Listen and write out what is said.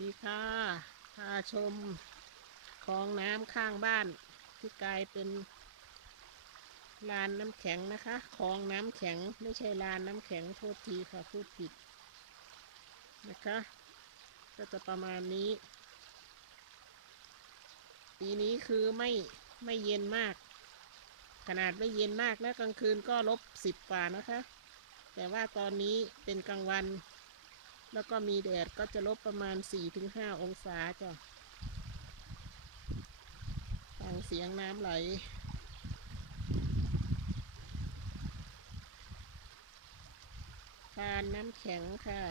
ดีค่ะพาชมคลองน้ำข้างบ้านที่กลายเป็นลานน้ำแข็งนะคะคลองน้ำแข็งไม่ใช่ลานน้ำแข็งโทษทีค่ะพูดผิดนะคะ ก็จะประมาณนี้ ปีนี้คือไม่ไม่เย็นมาก ขนาดไม่เย็นมากแล้วกลางคืนก็ลบสิบกว่านะคะ แต่ว่าตอนนี้เป็นกลางวัน แล้วก็มีแดดก็จะลบประมาณ 4-5 องศาจ้ะฟังเสียงน้ำไหล ทานน้ำแข็งค่ะ